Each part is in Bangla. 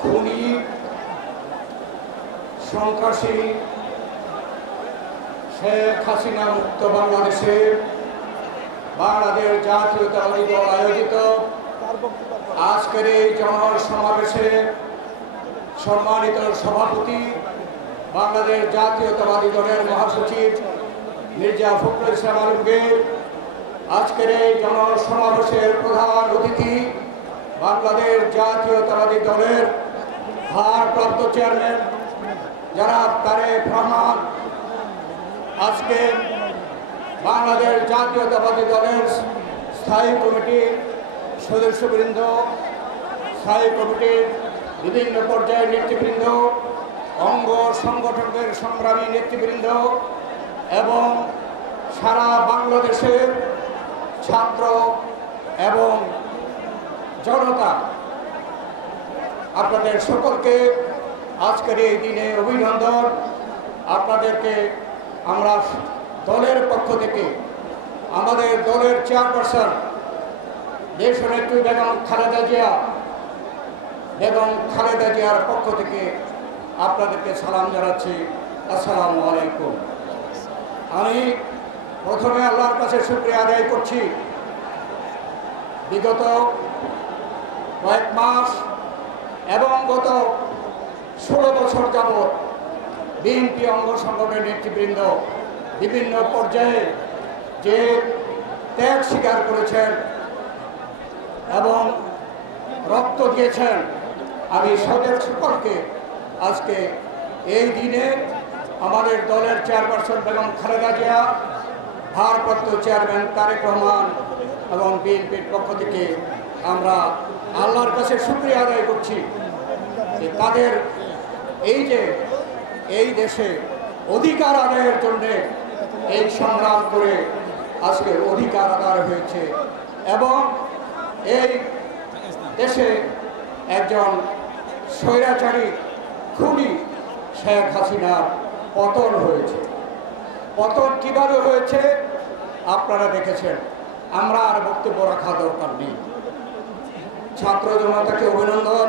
খুনি সন্ত্রাসী শেখ হাসিনা মুক্ত বাংলাদেশে বাংলাদেশ জাতীয়তাবাদী দল আয়োজিত আজকের এই জনসমাবেশে সম্মানিত সভাপতি বাংলাদেশ জাতীয়তাবাদী দলের মহাসচিব মির্জা ফখরুল ইসলাম আলমগীর, আজকের এই জনসমাবেশের প্রধান অতিথি বাংলাদেশ জাতীয়তাবাদী দলের ভারপ্রাপ্ত চেয়ারম্যান জনাব তারেক রহমান, আজকে বাংলাদেশ জাতীয়তাবাদী দলের স্থায়ী কমিটির সদস্যবৃন্দ, স্থায়ী কমিটির বিভিন্ন পর্যায়ের নেতৃবৃন্দ, অঙ্গ সংগঠনের সংগ্রামী নেতৃবৃন্দ এবং সারা বাংলাদেশের ছাত্র এবং জনতা, আপনাদের সকলকে আজকের এই দিনে অভিনন্দন। আপনাদেরকে আমরা দলের পক্ষ থেকে আমাদের দলের চেয়ারপারসন দেশনেত্রী বেগম খালেদা জিয়ার পক্ষ থেকে আপনাদেরকে সালাম জানাচ্ছি। আসসালামু আলাইকুম। আমি প্রথমে আল্লাহর কাছে শুকরিয়া আদায় করছি, বিগত কয়েক মাস এবং গত 16 বছর যাবৎ বিএনপি অঙ্গ সংগঠনের নেতৃবৃন্দ বিভিন্ন পর্যায়ে যে ত্যাগ স্বীকার করেছেন এবং রক্ত দিয়েছেন, আমি সদের সকলকে আজকে এই দিনে আমাদের দলের চেয়ারপারসন বেগম খালেদা জিয়া, ভারপ্রাপ্ত চেয়ারম্যান তারেক রহমান এবং বিএনপির পক্ষ থেকে আমরা আল্লাহর কাছে শুকরিয়া আদায় করছি যে তাদের এই দেশে অধিকার আদায়ের জন্যে এই সংগ্রাম করে আজকে অধিকার আদায় হয়েছে এবং এই দেশে একজন স্বৈরাচারী খুনি শেখ হাসিনার পতন হয়েছে। পতন কীভাবে হয়েছে আপনারা দেখেছেন, আমরা আর বক্তব্য রাখা দরকার নেই। ছাত্র জনতাকে অভিনন্দন।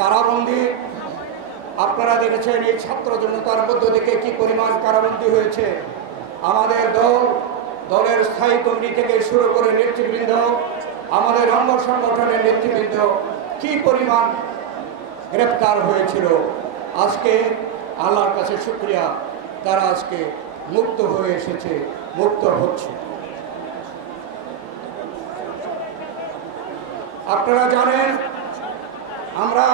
কারাবন্দী আপনারা দেখেছেন, এই ছাত্র জনতার মধ্য থেকে কি পরিমাণ কারাবন্দী হয়েছে। আমাদের দলের স্থায়ী কমিটি থেকে শুরু করে নেতৃবৃন্দ, আমাদের অঙ্গ সংগঠনের নেতৃবৃন্দ কি পরিমাণ গ্রেপ্তার হয়েছিল। আজকে আল্লাহর কাছে শুকরিয়া, তারা আজকে মুক্ত হয়ে এসেছে, মুক্ত হচ্ছে। আপনারা জানেন, আমরা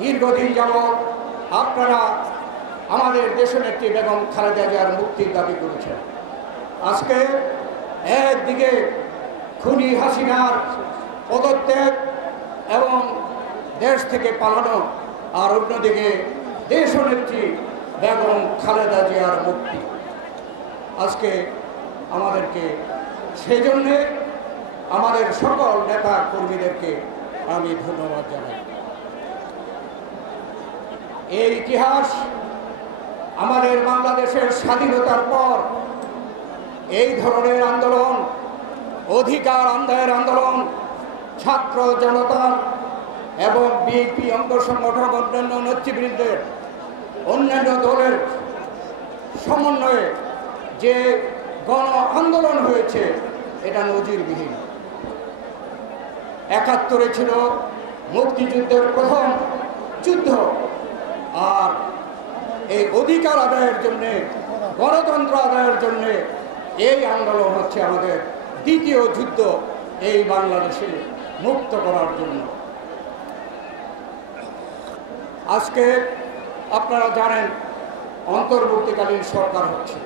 দীর্ঘদিন যাবৎ আপনারা আমাদের দেশনেত্রী বেগম খালেদা জিয়ার মুক্তির দাবি করেছেন। আজকে একদিকে খুনি হাসিনার পদত্যাগ এবং দেশ থেকে পালানো, আর অন্যদিকে দেশনেত্রী বেগম খালেদা জিয়ার মুক্তি। আজকে আমাদেরকে সেই জন্যে আমাদের সকল নেতা কর্মীদেরকে আমি ধন্যবাদ জানাই। এই ইতিহাস আমাদের বাংলাদেশের স্বাধীনতার পর এই ধরনের আন্দোলন, অধিকার আদায়ের আন্দোলন, ছাত্র জনতার এবং বিএনপি অঙ্গ সংগঠন অন্যান্য নেতৃবৃন্দের, অন্যান্য দলের সমন্বয়ে যে গণ আন্দোলন হয়েছে, এটা নজিরবিহীন। ৭১ ছিল মুক্তিযুদ্ধের প্রথম যুদ্ধ, আর এই অধিকার আদায়ের জন্যে, গণতন্ত্র আদায়ের জন্যে এই আন্দোলন হচ্ছে আমাদের দ্বিতীয় যুদ্ধ, এই বাংলাদেশে মুক্ত করার জন্য। আজকে আপনারা জানেন, অন্তর্বর্তীকালীন সরকার হচ্ছে।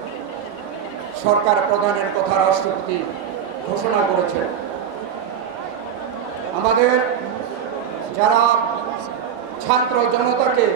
সরকার প্রধানের কথা রাষ্ট্রপতি ঘোষণা করেছেন। আমাদের যারা ছাত্র জনতাকে